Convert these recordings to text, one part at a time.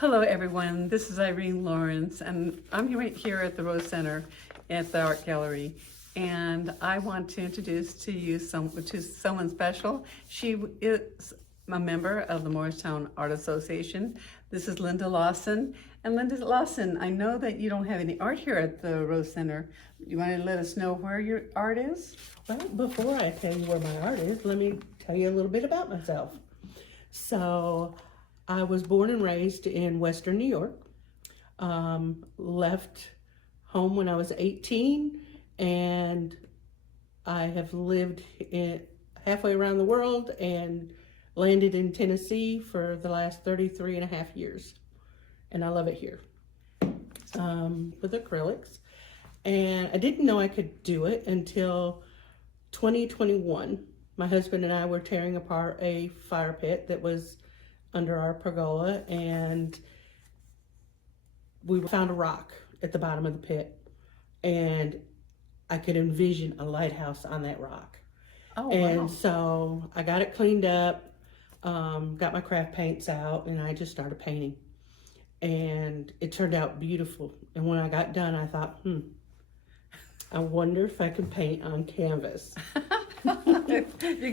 Hello, everyone. This is Irene Lawrence, and I'm right here at the Rose Center at the Art Gallery. And I want to introduce to you someone special. She is a member of the Morristown Art Association. This is Lynda Lawson. And Lynda Lawson, I know that you don't have any art here at the Rose Center. You want to let us know where your art is? Well, before I tell you where my art is, let me tell you a little bit about myself. So, I was born and raised in Western New York. Left home when I was 18, and I have lived halfway around the world and landed in Tennessee for the last 33 and a half years. And I love it here with acrylics. And I didn't know I could do it until 2021. My husband and I were tearing apart a fire pit that was under our pergola, and we found a rock at the bottom of the pit, and I could envision a lighthouse on that rock. Oh, and wow. So I got it cleaned up, got my craft paints out, and I just started painting. And it turned out beautiful. And when I got done, I thought, I wonder if I can paint on canvas. You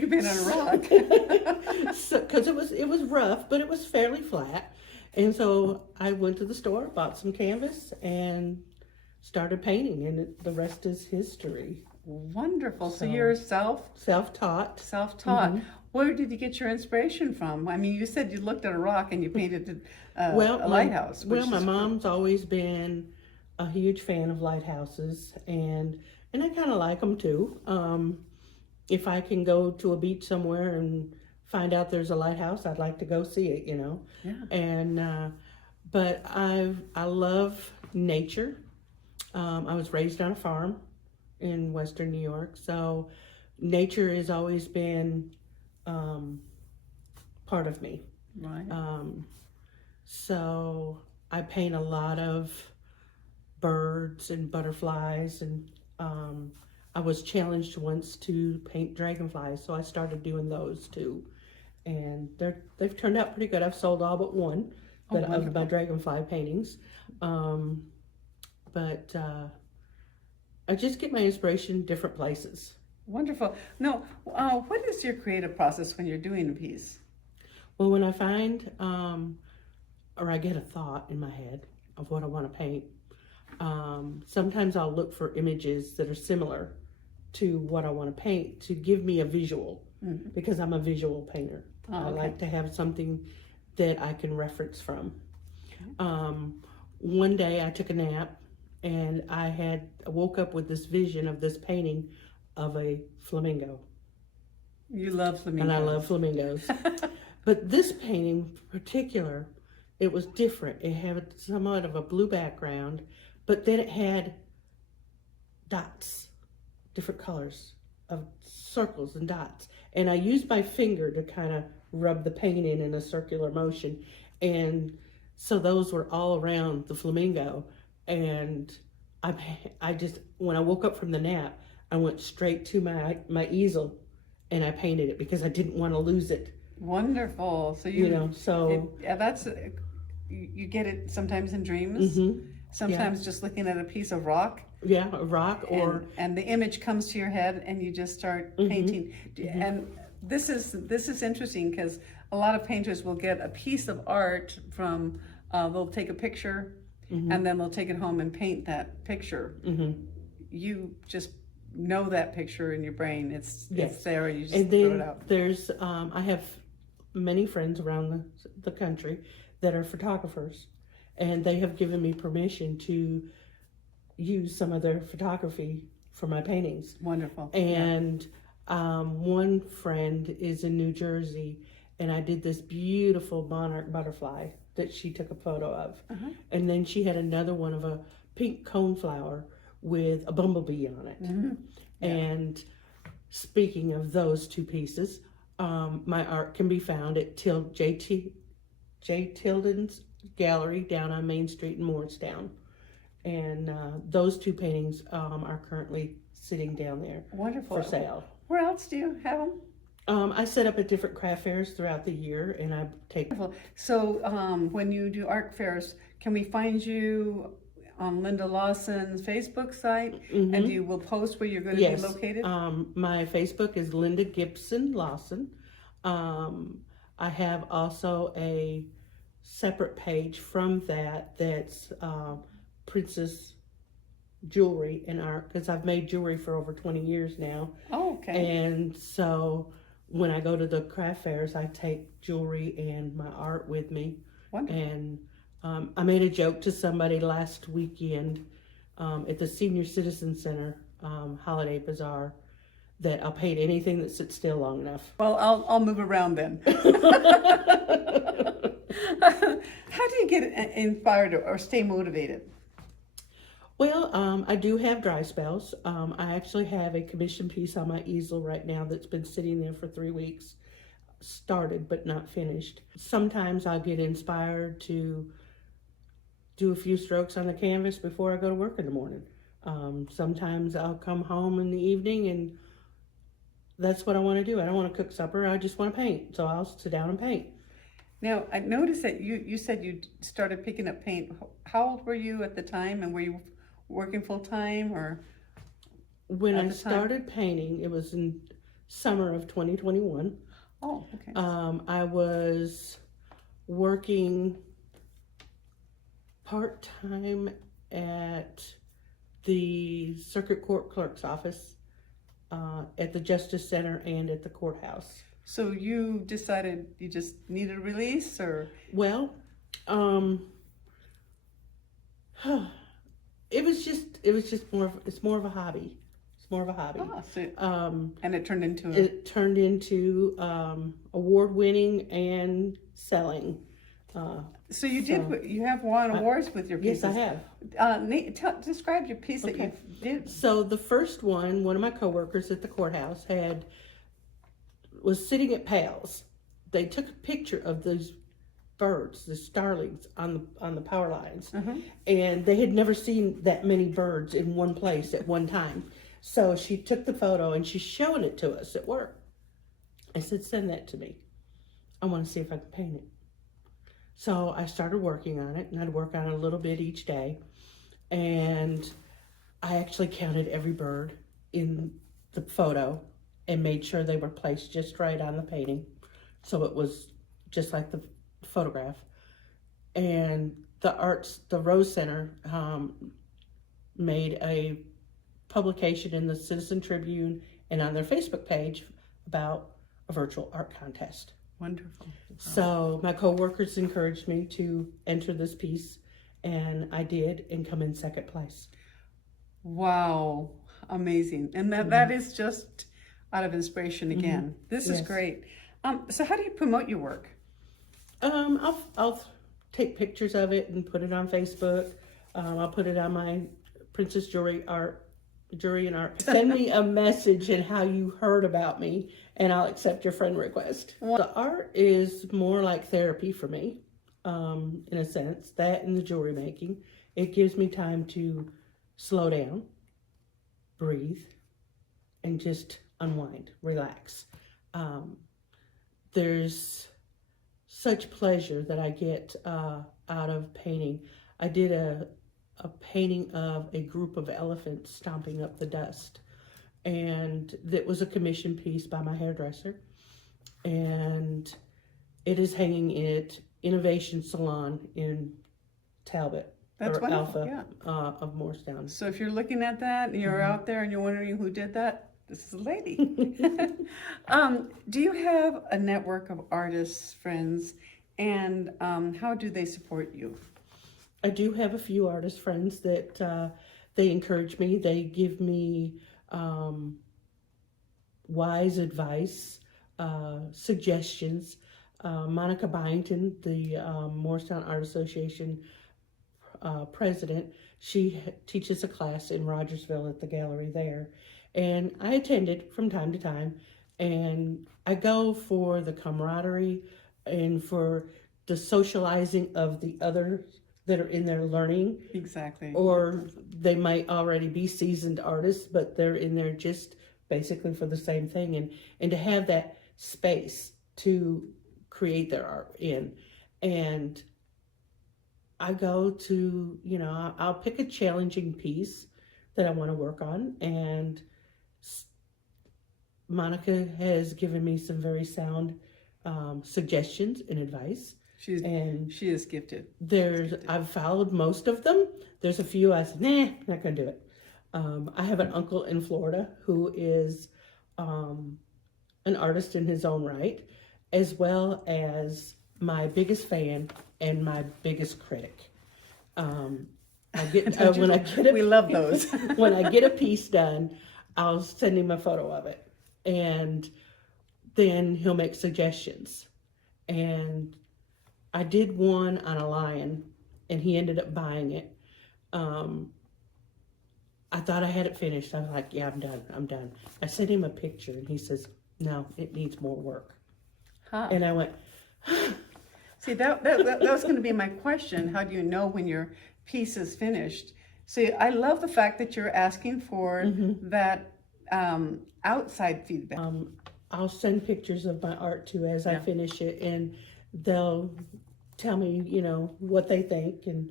can paint on a rock. Because it was rough, but it was fairly flat. And so I went to the store, bought some canvas, and started painting. And the rest is history. Wonderful. So you're Self-taught. self-taught. Where did you get your inspiration from? I mean, you said you looked at a rock and you painted a lighthouse. My mom's always been a huge fan of lighthouses, and I kind of like them too. If I can go to a beach somewhere and find out there's a lighthouse, I'd like to go see it, Yeah. And but I love nature. I was raised on a farm in Western New York, so nature has always been part of me. Right. So I paint a lot of birds and butterflies, and I was challenged once to paint dragonflies, so I started doing those too. And they've turned out pretty good. I've sold all but one of my dragonfly paintings. But I just get my inspiration in different places. Wonderful. No, what is your creative process when you're doing a piece? Well, when I find or I get a thought in my head of what I want to paint, sometimes I'll look for images that are similar to what I want to paint to give me a visual, because I'm a visual painter. I like to have something that I can reference from. One day I took a nap, and I woke up with this vision of this painting of a flamingo. You love flamingos. And I love flamingos. But this painting in particular, it was different. It had somewhat of a blue background, but then it had dots, different colors of circles and dots. And I used my finger to kind of rub the paint in a circular motion. And so those were all around the flamingo. And I just, when I woke up from the nap, I went straight to my easel and I painted it because I didn't want to lose it. Wonderful. So you get it sometimes in dreams. Sometimes just looking at a piece of rock. Yeah, a rock and the image comes to your head and you just start painting. And this is interesting because a lot of painters will get a piece of art from they'll take a picture and then they'll take it home and paint that picture. You just know that picture in your brain. It's there. You just throw it out. There's I have many friends around the country that are photographers, and they have given me permission to use some of their photography for my paintings. Wonderful. And one friend is in New Jersey, and I did this beautiful monarch butterfly that she took a photo of. And then she had another one of a pink coneflower with a bumblebee on it. And speaking of those two pieces, my art can be found at J. Tilden's Gallery down on Main Street in Morristown. And those two paintings are currently sitting down there. Wonderful. For sale. Where else do you have them? I set up at different craft fairs throughout the year, and I take. So when you do art fairs, can we find you on Lynda Lawson's Facebook site? Mm-hmm. And you will post where you're going to Yes. be located? My Facebook is Lynda Gibson Lawson. I have also a separate page from that's Princess Jewelry and Art, because I've made jewelry for over 20 years now. Oh, okay. And so when I go to the craft fairs, I take jewelry and my art with me. Wonderful. And I made a joke to somebody last weekend at the Senior Citizen Center Holiday Bazaar that I'll paint anything that sits still long enough. Well, I'll move around then. How do you get inspired or stay motivated? Well, I do have dry spells. I actually have a commission piece on my easel right now that's been sitting there for 3 weeks. Started but not finished. Sometimes I'll get inspired to do a few strokes on the canvas before I go to work in the morning. Sometimes I'll come home in the evening and that's what I want to do. I don't want to cook supper. I just want to paint. So I'll sit down and paint. Now, I noticed that you said you started picking up paint. How old were you at the time, and were you working full-time or? When I started painting, it was in summer of 2021. Oh, okay. I was working part-time at the circuit court clerk's office, at the Justice Center and at the courthouse. So you decided you just needed a release, or? Well, it's more of a hobby. It's more of a hobby. Oh, so, and it turned into award-winning and selling. So you have won awards with your pieces. Yes, I have. Describe your piece that you did. So the first one of my coworkers at the courthouse was sitting at pails. They took a picture of those birds, the starlings on the power lines, and they had never seen that many birds in one place at one time. So she took the photo and she's showing it to us at work. I said, "Send that to me. I want to see if I can paint it." So I started working on it, and I'd work on it a little bit each day. And I actually counted every bird in the photo and made sure they were placed just right on the painting. So it was just like the photograph. And the Rose Center made a publication in the Citizen Tribune and on their Facebook page about a virtual art contest. Wonderful. So my coworkers encouraged me to enter this piece, and I did, and come in second place. Wow, amazing! And that is just out of inspiration again. This is great. So how do you promote your work? I'll take pictures of it and put it on Facebook. I'll put it on my Princess Jewelry and Art. Send me a message and how you heard about me, and I'll accept your friend request. The art is more like therapy for me, in a sense. That and the jewelry making. It gives me time to slow down, breathe, and just unwind, relax. There's such pleasure that I get out of painting. I did a painting of a group of elephants stomping up the dust, and that was a commission piece by my hairdresser, and it is hanging at Innovation Salon in Talbot. That's wonderful. Alpha, of Morristown. So if you're looking at that and you're out there and you're wondering who did that, this is a lady. Do you have a network of artists, friends, and how do they support you? I do have a few artist friends that they encourage me. They give me wise advice, suggestions. Monica Byington, the Morristown Art Association president, she teaches a class in Rogersville at the gallery there. And I attended from time to time. And I go for the camaraderie and for the socializing of the others that are in there learning. Exactly. Or they might already be seasoned artists, but they're in there just basically for the same thing. And to have space to create their art in. And I go to, I'll pick a challenging piece that I want to work on, and Monica has given me some very sound suggestions and advice. She is gifted. I've followed most of them. There's a few I said, nah, not gonna do it. I have an uncle in Florida who is an artist in his own right, as well as my biggest fan and my biggest critic. We love those. When I get a piece done, I'll send him a photo of it, and then he'll make suggestions. And I did one on a lion, and he ended up buying it. I thought I had it finished. I was like, yeah, I'm done. I sent him a picture, and he says, no, it needs more work. Huh. And I went, see, that was going to be my question. How do you know when your piece is finished? See, I love the fact that you're asking for that outside feedback. I'll send pictures of my art too as I finish it, and they'll tell me, what they think and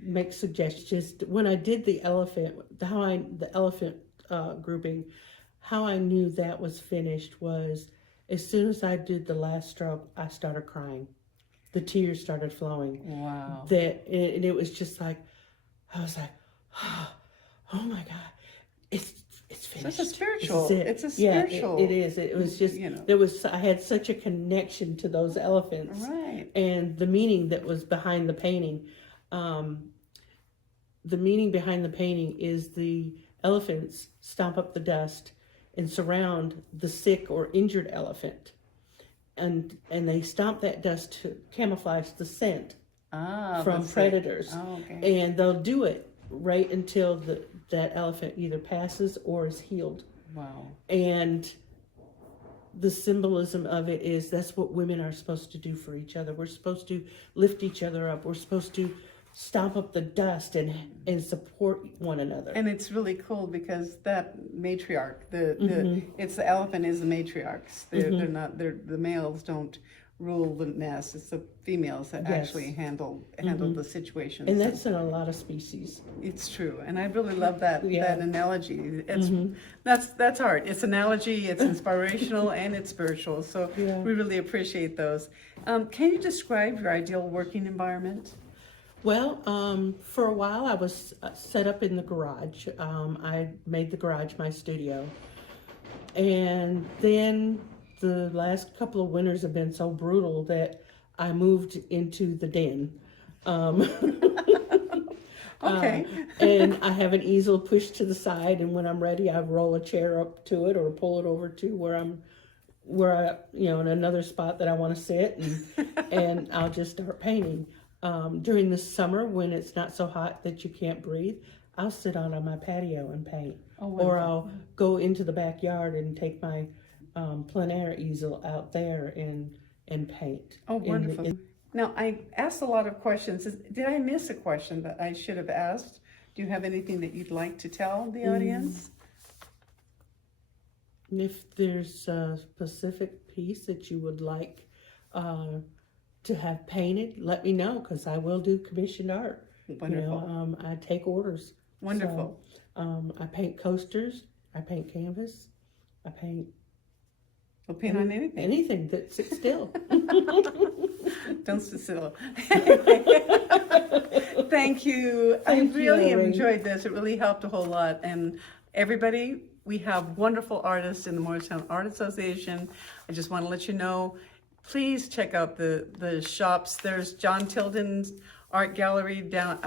make suggestions. When I did the elephant, the elephant grouping, how I knew that was finished was as soon as I did the last stroke, I started crying. The tears started flowing. Wow. And it was just like, I was like, oh my God, it's finished. So it's a spiritual. It is. It was just, I had such a connection to those elephants. Right. And the meaning that was behind the painting. The meaning behind the painting is the elephants stomp up the dust and surround the sick or injured elephant. And they stomp that dust to camouflage the scent from predators. Oh, okay. And they'll do it right until that elephant either passes or is healed. Wow. And the symbolism of it is that's what women are supposed to do for each other. We're supposed to lift each other up. We're supposed to stomp up the dust and support one another. And it's really cool because that matriarch, it's the elephant is the matriarchs. They're not. The males don't rule the nest. It's the females that actually handle the situation. And that's in a lot of species. It's true, and I really love that analogy. It's that's art. It's analogy. It's inspirational and it's spiritual. So we really appreciate those. Can you describe your ideal working environment? Well, for a while I was set up in the garage. I made the garage my studio. And then the last couple of winters have been so brutal that I moved into the den. Okay. And I have an easel pushed to the side, and when I'm ready, I roll a chair up to it or pull it over to where I in another spot that I want to sit, and I'll just start painting. During the summer when it's not so hot that you can't breathe, I'll sit out on my patio and paint. Or I'll go into the backyard and take my plein air easel out there and paint. Oh, wonderful. Now, I asked a lot of questions. Did I miss a question that I should have asked? Do you have anything that you'd like to tell the audience? If there's a specific piece that you would like to have painted, let me know, because I will do commissioned art. Wonderful. I take orders. Wonderful. So, I paint coasters. I paint canvas. I paint. We'll paint on anything. Anything that sits still. Don't sit still. Thank you. I really enjoyed this. It really helped a whole lot. And everybody, we have wonderful artists in the Morristown Art Association. I just want to let you know, please check out the shops. There's Jay Tilden's Art Gallery downtown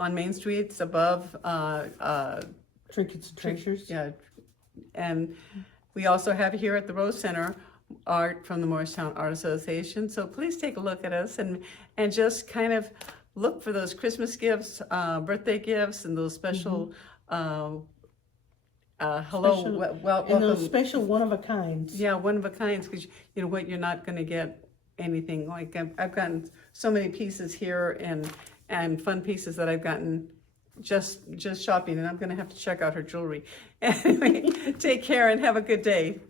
on Main Street. It's above Trinkets and Treasures. Yeah. And we also have here at the Rose Center art from the Morristown Art Association. So please take a look at us and just kind of look for those Christmas gifts, birthday gifts, and those special welcome. And those special one-of-a-kinds. Yeah, one-of-a-kinds, because you know what, you're not going to get anything like I've gotten so many pieces here and fun pieces that I've gotten just shopping, and I'm gonna have to check out her jewelry. Anyway, take care and have a good day.